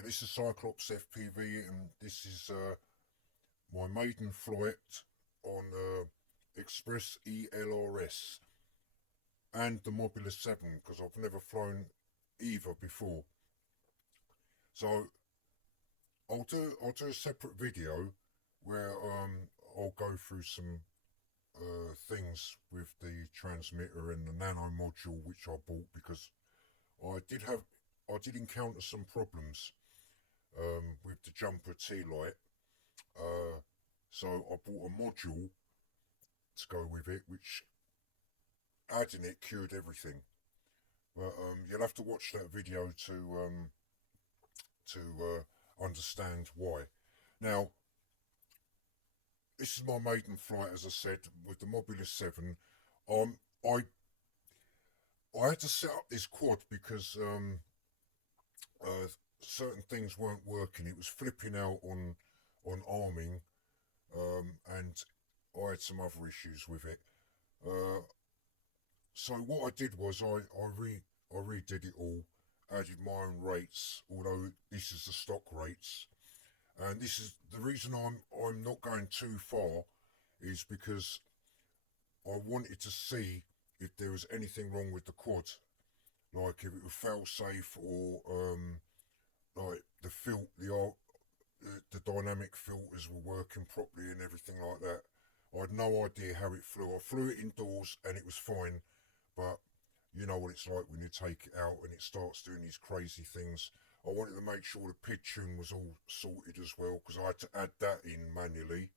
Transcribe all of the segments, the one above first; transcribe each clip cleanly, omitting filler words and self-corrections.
Hi, this is Cyclops FPV, and this is my maiden flight on Express ELRS and the MOBULA 7, because I've never flown either before. So I'll do a separate video where I'll go through some things with the transmitter and the nano module which I bought, because I did encounter some problems with the jumper T-LITE. So I bought a module to go with it, which adding it cured everything. But you'll have to watch that video to understand why. Now, this is my maiden flight, as I said, with the MOBULA 7. I had to set up this quad because certain things weren't working. It was flipping out on arming, and I had some other issues with it. So what I did was I redid it all, added my own rates, although this is the stock rates. And this is the reason I'm not going too far, is because I wanted to see if there was anything wrong with the quad, like if it was fail safe, or like the dynamic filters were working properly and everything like that. I had no idea how it flew. I flew it indoors and it was fine, but you know what it's like when you take it out and it starts doing these crazy things. I wanted to make sure the pitching was all sorted as well, because I had to add that in manually.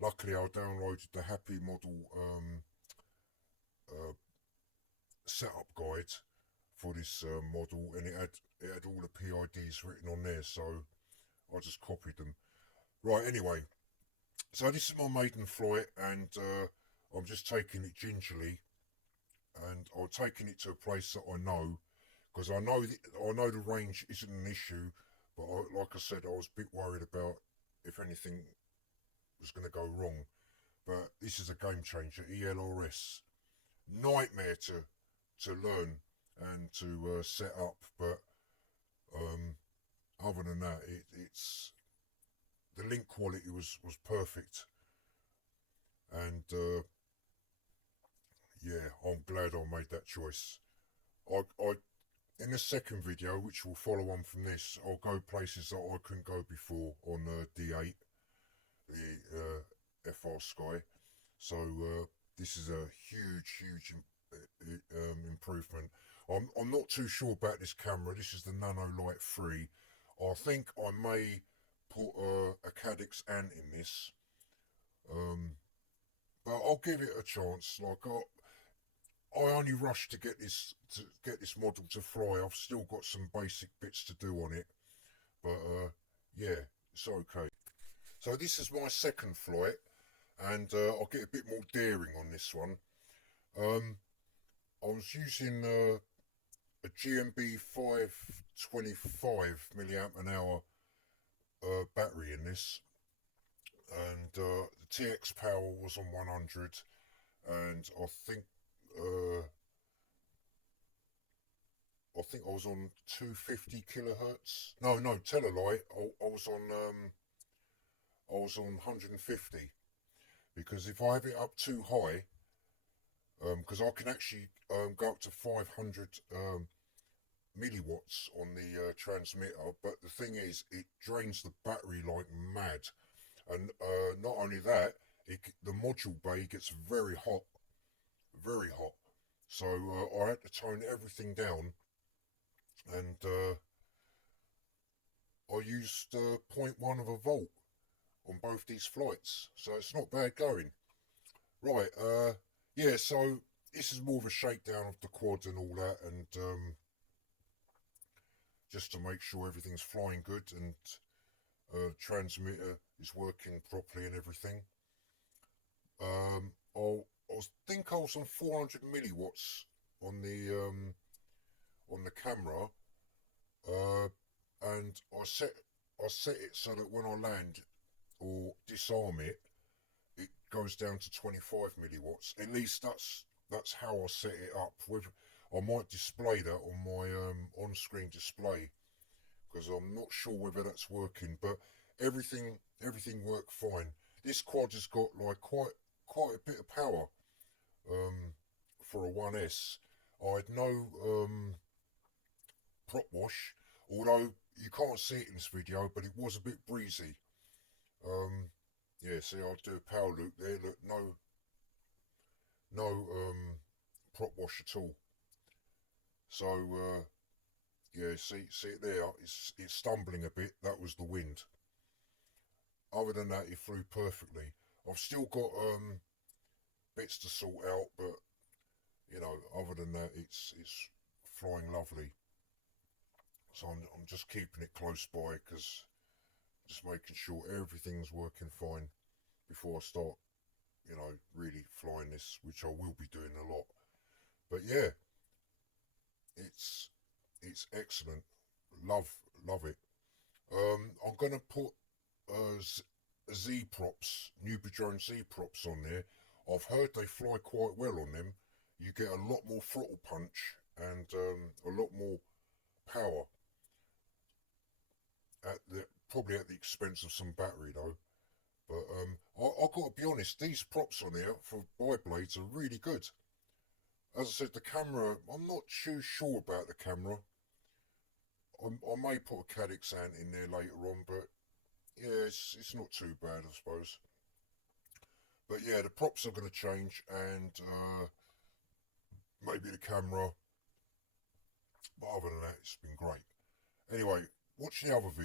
Luckily I downloaded the HAPPYMODEL setup guide for this model, and it had all the PIDs written on there, so I just copied them. Right, anyway, so this is my maiden flight, and I'm just taking it gingerly, and I'm taking it to a place that I know, because I know the range isn't an issue, but like I said, I was a bit worried about if anything was going to go wrong. But this is a game changer, ELRS. Nightmare to learn and to set up, but other than that, it's the link quality was perfect, and yeah, I'm glad I made that choice. I in the second video, which will follow on from this, I'll go places that I couldn't go before on D8, the FR Sky. So this is a huge improvement. I'm not too sure about this camera. This is the Nano Light 3. I think I may put a Cadix ant in this, but I'll give it a chance. Like I only rushed to get this model to fly. I've still got some basic bits to do on it, but yeah, it's okay. So this is my second flight, and I'll get a bit more daring on this one. I was using a GMB 525 milliamp an hour battery in this, and the TX power was on 100, and I think I was on 250 kilohertz. No, T-LITE. I was on 150, because if I have it up too high, because I can actually go up to 500 milliwatts on the transmitter, but the thing is, it drains the battery like mad, and not only that, the module bay gets very hot, so I had to tone everything down, and I used 0.1 of a volt on both these flights, so it's not bad going. Right, yeah, so this is more of a shakedown of the quad and all that, and just to make sure everything's flying good and transmitter is working properly and everything. I think I was on 400 milliwatts on the camera, and I set it so that when I land or disarm it, it goes down to 25 milliwatts. At least that's how I set it up. I might display that on my on-screen display, because I'm not sure whether that's working, but everything worked fine. This quad has got like quite a bit of power for a 1S. I had no prop wash, although you can't see it in this video, but it was a bit breezy. Yeah, see, I'll do a power loop there. Look, no prop wash at all. So yeah, see it there. It's stumbling a bit. That was the wind. Other than that, it flew perfectly. I've still got bits to sort out, but you know, other than that, it's flying lovely. So I'm just keeping it close by, because just making sure everything's working fine before I start, you know, really flying this, which I will be doing a lot. But yeah, it's excellent. Love it. I'm gonna put Z props, NewBie Z props on there. I've heard they fly quite well on them. You get a lot more throttle punch and a lot more power. Probably at the expense of some battery though. But I've got to be honest, these props on here for bi-blades are really good. As I said, the camera, I'm not too sure about the camera. I may put a Cadix ant in there later on, but yeah, it's not too bad, I suppose. But yeah, the props are going to change, and maybe the camera. But other than that, it's been great. Anyway, watch the other video.